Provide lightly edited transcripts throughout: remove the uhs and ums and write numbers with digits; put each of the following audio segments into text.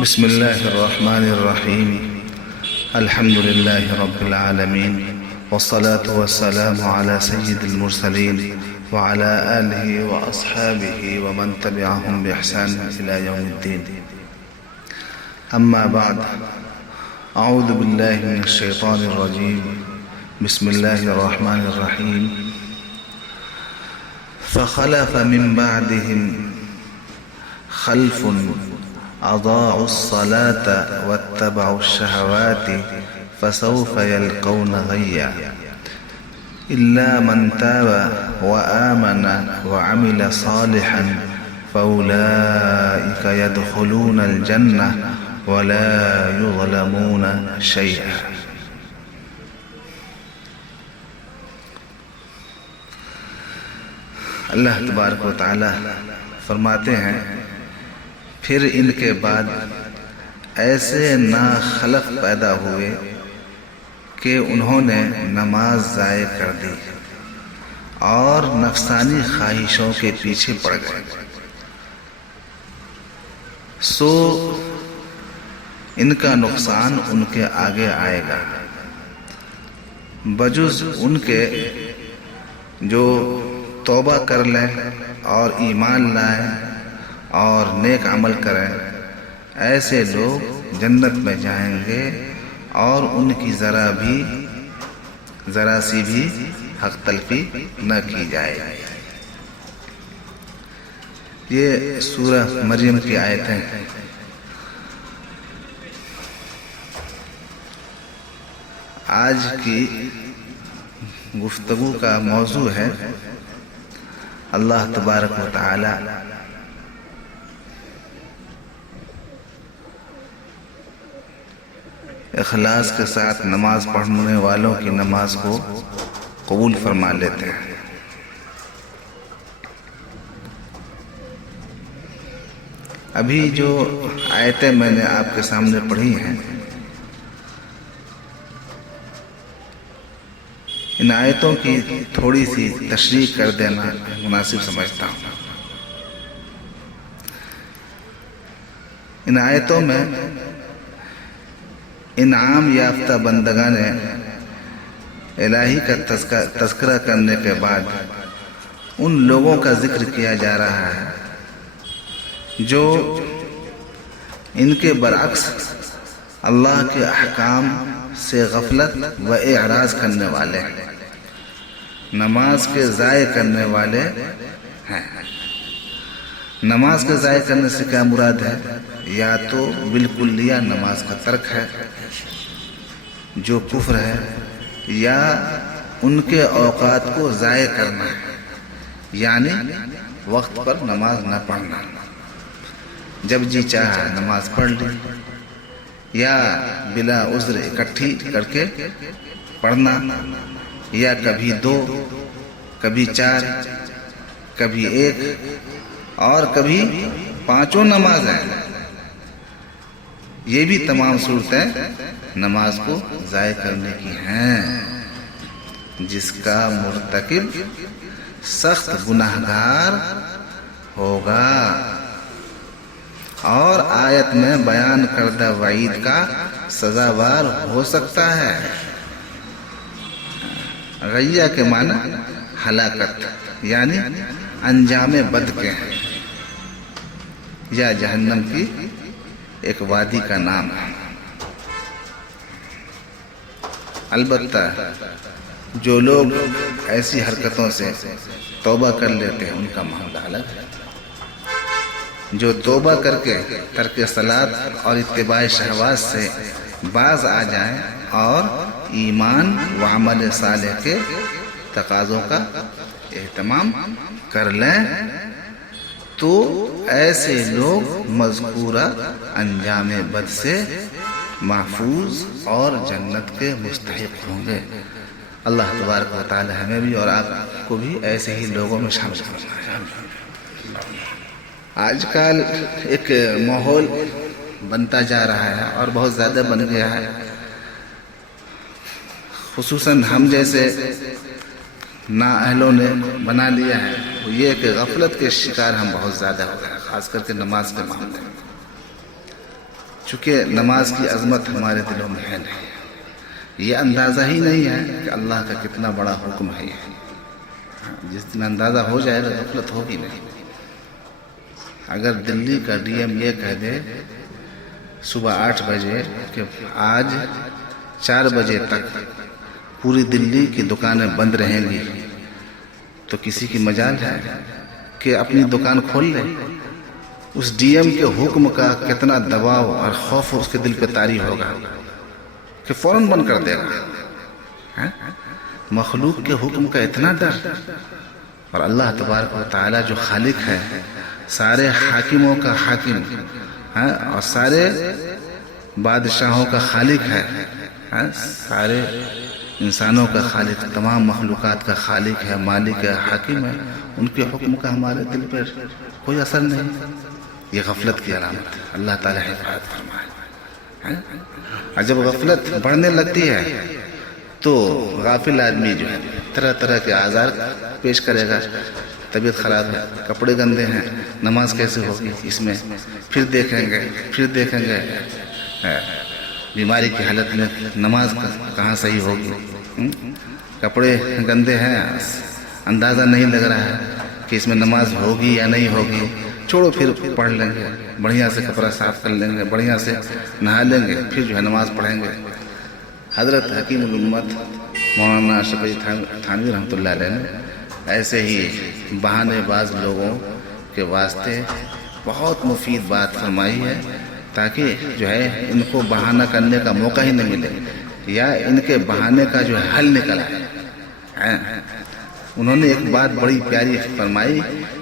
بسم الله الرحمن الرحيم. الحمد لله رب العالمين، والصلاة والسلام على سيد المرسلين وعلى آله وأصحابه ومن تبعهم بإحسان إلى يوم الدين. أما بعد، أعوذ بالله من الشيطان الرجيم. بسم الله الرحمن الرحيم. فخلف من بعدهم خلف أضاعوا الصلاة واتبعوا الشهوات فسوف يلقون غيا إلا من تاب وآمن وعمل صالحا فأولئك يدخلون الجنة ولا يظلمون شيئا. اللہ تبارک و تعالی فرماتے ہیں، پھر ان کے بعد ایسے ناخلف پیدا ہوئے کہ انہوں نے نماز ضائع کر دی اور نفسانی خواہشوں کے پیچھے پڑ گئے، سو ان کا نقصان ان کے آگے آئے گا، بجز ان کے جو توبہ کر لیں اور ایمان لائیں اور نیک عمل کریں. ایسے لوگ جنت میں جائیں گے اور ان کی ذرا سی بھی حق تلفی نہ کی جائے گی. یہ سورہ مریم کی آیتیں. آج کی گفتگو کا موضوع ہے اللہ تبارک و تعالی اخلاص کے ساتھ نماز پڑھنے والوں کی نماز کو قبول فرما لیتے ہیں. ابھی جو آیتیں میں نے آپ کے سامنے پڑھی ہیں، ان آیتوں کی تھوڑی سی تشریح کر دینا مناسب سمجھتا ہوں. ان آیتوں میں انعام یافتہ بندگان الہی کا تذکرہ کرنے کے بعد ان لوگوں کا ذکر کیا جا رہا ہے جو ان کے برعکس اللہ کے احکام سے غفلت و اعراض کرنے والے ہیں، نماز کے ضائع کرنے والے ہیں. نماز کے ضائع کرنے سے کیا مراد ہے؟ یا تو بالکلیہ نماز کا ترک ہے جو کفر ہے، یا ان کے اوقات کو ضائع کرنا ہے، یعنی وقت پر نماز نہ پڑھنا، جب جی چاہا نماز پڑھ لی، یا بلا عذر اکٹھی کر کے پڑھنا، یا کبھی 2 کبھی 4 کبھی 1 اور کبھی 5 نمازیں. یہ بھی تمام صورتیں نماز کو ضائع کرنے کی ہیں، جس کا مرتکب سخت گناہگار ہوگا اور آیت میں بیان کردہ وعید کا سزاوار ہو سکتا ہے. غیہ کے معنی ہلاکت، یعنی انجام بد کے ہیں، یا جہنم کی ایک وادی کا نام ہے. البتہ جو لوگ ایسی حرکتوں سے توبہ کر لیتے ہیں ان کا معاملہ الگ ہے. جو توبہ کر کے ترک صلاۃ اور اتباع شہوات سے باز آ جائیں اور ایمان و عمل صالح کے تقاضوں کا اہتمام کر لیں، تو ایسے لوگ مذکورہ انجام بد سے محفوظ اور جنت کے مستحق ہوں گے. اللہ تبارک و تعالی ہمیں بھی اور آپ کو بھی ایسے ہی لوگوں میں شامل فرمائے. آج کل ایک ماحول بنتا جا رہا ہے اور بہت زیادہ بن گیا ہے، خصوصاً ہم جیسے نااہلوں نے بنا لیا ہے، وہ یہ کہ غفلت کے شکار ہم بہت زیادہ ہو گئے ہیں، خاص کر کے نماز کے معاملے میں. چونکہ نماز کی عظمت ہمارے دلوں میں ہے نہیں، یہ اندازہ ہی نہیں ہے کہ اللہ کا کتنا بڑا حکم ہے یہ۔ جس دن اندازہ ہو جائے گا غفلت ہوگی نہیں۔ اگر دلی کا ڈی ایم یہ کہہ دے صبح 8 بجے کہ آج 4 بجے تک پوری دلی کی دکانیں بند رہیں گی، تو کسی کی مجال ہے کہ اپنی دکان کھول لے؟ اس ڈی ایم کے حکم کا کتنا دباؤ اور خوف اس کے دل پہ طاری ہوگا کہ فوراً بند کر دے گا۔ مخلوق کے حکم کا اتنا ڈر، اور اللہ تبارک و تعالی جو خالق ہے، سارے حاکموں کا حاکم اور سارے بادشاہوں کا خالق ہے، سارے انسانوں کا خالق، تمام مخلوقات کا خالق ہے، مالک ہے، حاکم ہے، ان کے حکم کا ہمارے دل پر کوئی اثر نہیں۔ یہ غفلت کی علامت ہے، اللہ تعالی حفاظت فرمائے۔ اور جب غفلت بڑھنے لگتی ہے تو غافل آدمی جو ہے طرح طرح کے آزار پیش کرے گا، طبیعت خراب ہے، کپڑے گندے ہیں، نماز کیسے ہوگی اس میں، پھر دیکھیں گے بیماری کی حالت میں نماز کہاں صحیح ہوگی، کپڑے گندے ہیں، اندازہ نہیں لگ رہا ہے کہ اس میں نماز ہوگی یا نہیں ہوگی، چھوڑو پھر پڑھ لیں گے، بڑھیا سے کپڑا صاف کر لیں گے، بڑھیا سے نہا لیں گے، پھر جو ہے نماز پڑھیں گے۔ حضرت حکیم الامت مولانا اشرف علی تھانوی رحمۃ اللہ علیہ نے ایسے ہی بہانے باز لوگوں کے واسطے بہت مفید بات فرمائی ہے، تاکہ جو ہے ان کو بہانہ کرنے کا موقع ہی نہ ملے، یا ان کے بہانے کا جو ہے حل نکل آئے۔ انہوں نے ایک بات بڑی پیاری فرمائی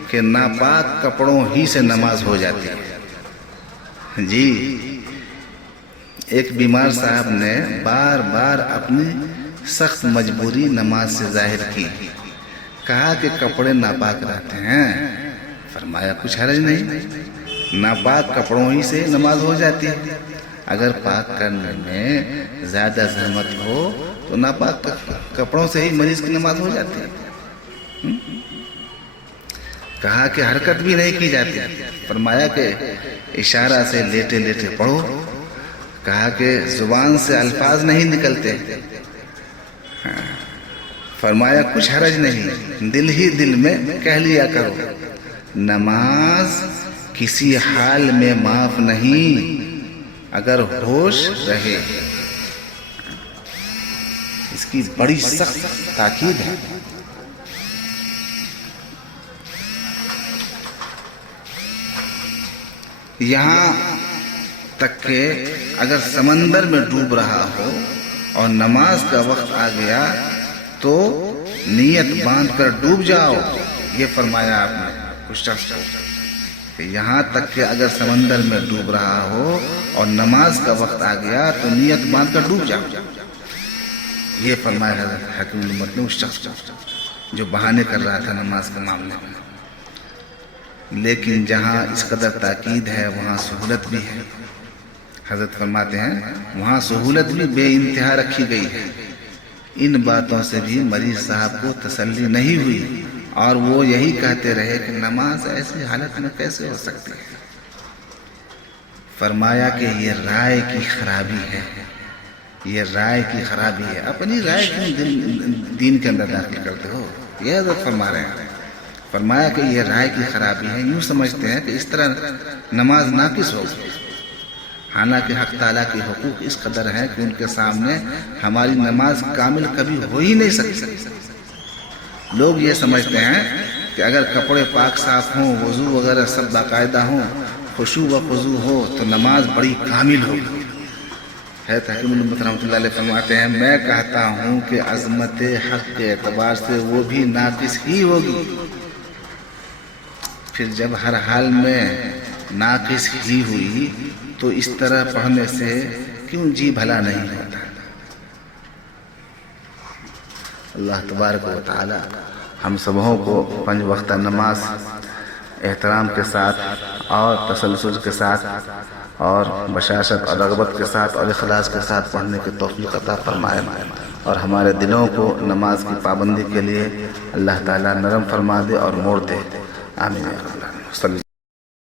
کہ ناپاک کپڑوں ہی سے نماز ہو جاتی ہے۔ جی، ایک بیمار صاحب نے بار بار اپنی سخت مجبوری نماز سے ظاہر کی، کہا کہ کپڑے ناپاک رہتے ہیں، فرمایا کچھ حرج نہیں، ناپاک کپڑوں ہی سے نماز ہو جاتی ہے، اگر پاک کرنے میں زیادہ زحمت ہو تو ناپاک کپڑوں سے ہی مریض کی نماز ہو جاتی ہے۔ کہا کہ حرکت بھی نہیں کی جاتی، فرمایا کہ اشارہ سے لیٹے لیٹے پڑھو، کہا کہ زبان سے الفاظ نہیں نکلتے، فرمایا کچھ حرج نہیں، دل ہی دل میں کہہ لیا کرو، نماز کسی حال میں معاف نہیں اگر ہوش رہے۔ اس کی بڑی سخت تاکید ہے۔ یہاں تک کہ اگر سمندر میں ڈوب رہا ہو اور نماز کا وقت آ گیا تو نیت باندھ کر ڈوب جاؤ، یہ فرمایا آپ نے کچھ شخص کو، کہ یہاں تک کہ اگر سمندر میں ڈوب رہا ہو اور نماز کا وقت آ گیا تو نیت باندھ کر ڈوب جاؤ، یہ فرمایا حضرت حکیم الامت نے اس شخص کو جو بہانے کر رہا تھا نماز کے معاملے میں۔ لیکن جہاں اس قدر تاکید ہے وہاں سہولت بھی ہے۔ حضرت فرماتے ہیں وہاں سہولت بھی بے انتہا رکھی گئی ہے۔ ان باتوں سے بھی مریض صاحب کو تسلی نہیں ہوئی اور وہ یہی کہتے رہے کہ نماز ایسی حالت میں کیسے ہو سکتی ہے۔ فرمایا کہ یہ رائے کی خرابی ہے، یہ رائے کی خرابی ہے، اپنی رائے کیوں دین کے اندر داخل کرتے ہو، یہ حضرت فرما رہے ہیں۔ فرمایا کہ یہ رائے کی خرابی ہے، یوں سمجھتے ہیں کہ اس طرح نماز ناقص ہوگی، حالانکہ حق تعالیٰ کے حقوق اس قدر ہیں کہ ان کے سامنے ہماری نماز کامل کبھی ہو ہی نہیں سکتی۔ لوگ یہ سمجھتے ہیں کہ اگر کپڑے پاک صاف ہوں، وضو وغیرہ سب باقاعدہ ہوں، خشوع و خضوع ہو تو نماز بڑی کامل ہوگی۔ حکیم الامت رحمۃ اللہ علیہ فرماتے ہیں میں کہتا ہوں کہ عظمت حق کے اعتبار سے وہ بھی ناقص ہی ہوگی۔ پھر جب ہر حال میں ناقص ہی ہوئی تو اس طرح پڑھنے سے کیوں جی بھلا نہیں ہوتا۔ اللہ تبارک و تعالی ہم سبوں کو 5 وقتہ نماز احترام کے ساتھ اور تسلسل کے ساتھ اور بشاشت اور رغبت کے ساتھ اور اخلاص کے ساتھ پڑھنے کی توفیق عطا فرمائے، اور ہمارے دلوں کو نماز کی پابندی کے لیے اللہ تعالیٰ نرم فرما دے اور موڑ دے، آمین۔